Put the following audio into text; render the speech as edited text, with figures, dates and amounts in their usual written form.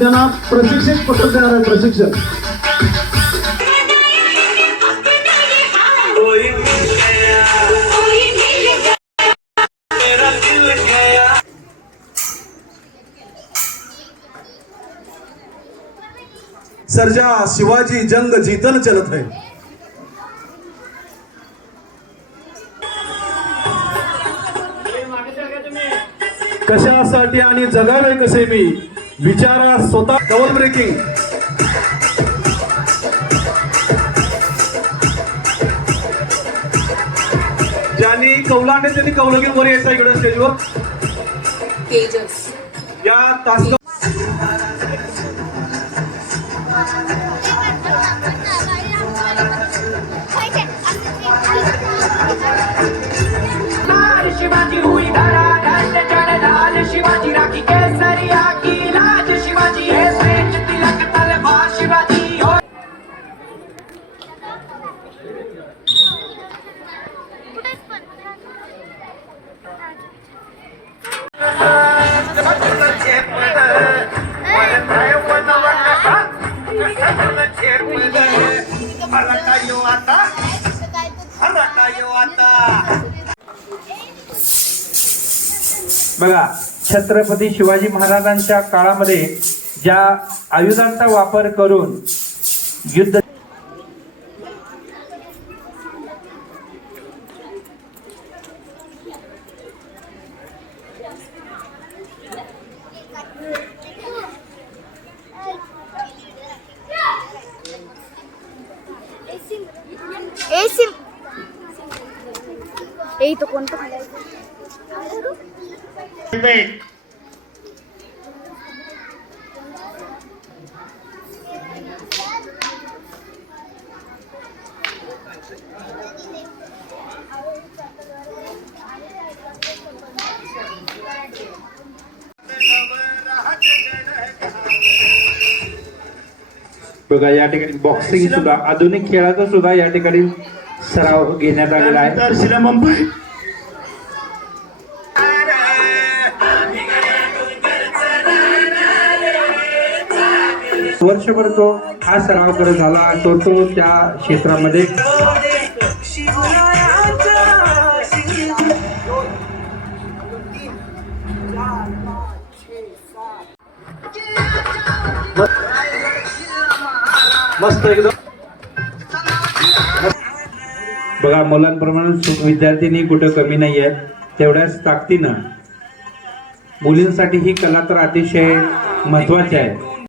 त्यांना प्रशिक्षक पटक देणार आहे. प्रशिक्षक सर्जा शिवाजी जंग जीतन चलत है. कशासाठी आणि जगावे कसे मी विचारा स्वतः. Double breaking. ज्यांनी कौलाने त्यांनी कौलगीर वर यायचं इकडे स्टेजवर. या तास शिवाजी हुई धरा धन्य जगदाल शिवाजी राखी केसरिया की लाज शिवाजी है श्रेष्ठ तिलक तलवार शिवाजी हो. बघा, छत्रपती शिवाजी महाराजांच्या काळामध्ये ज्या आयुधांचा वापर करून युद्ध तो कोणतं बघा, या ठिकाणी बॉक्सिंग सुद्धा, आधुनिक खेळाचा सुद्धा या ठिकाणी सराव घेण्यात आलेला आहे. मुंबई वर्षभर तो हा सराव करत झाला. तो त्या क्षेत्रामध्ये मस्त एकदम. बघा, मुलांप्रमाणे विद्यार्थ्यांनी कुठं कमी नाही आहेत. तेवढ्याच ताकदीनं मुलींसाठी ही कला तर अतिशय महत्वाची आहे.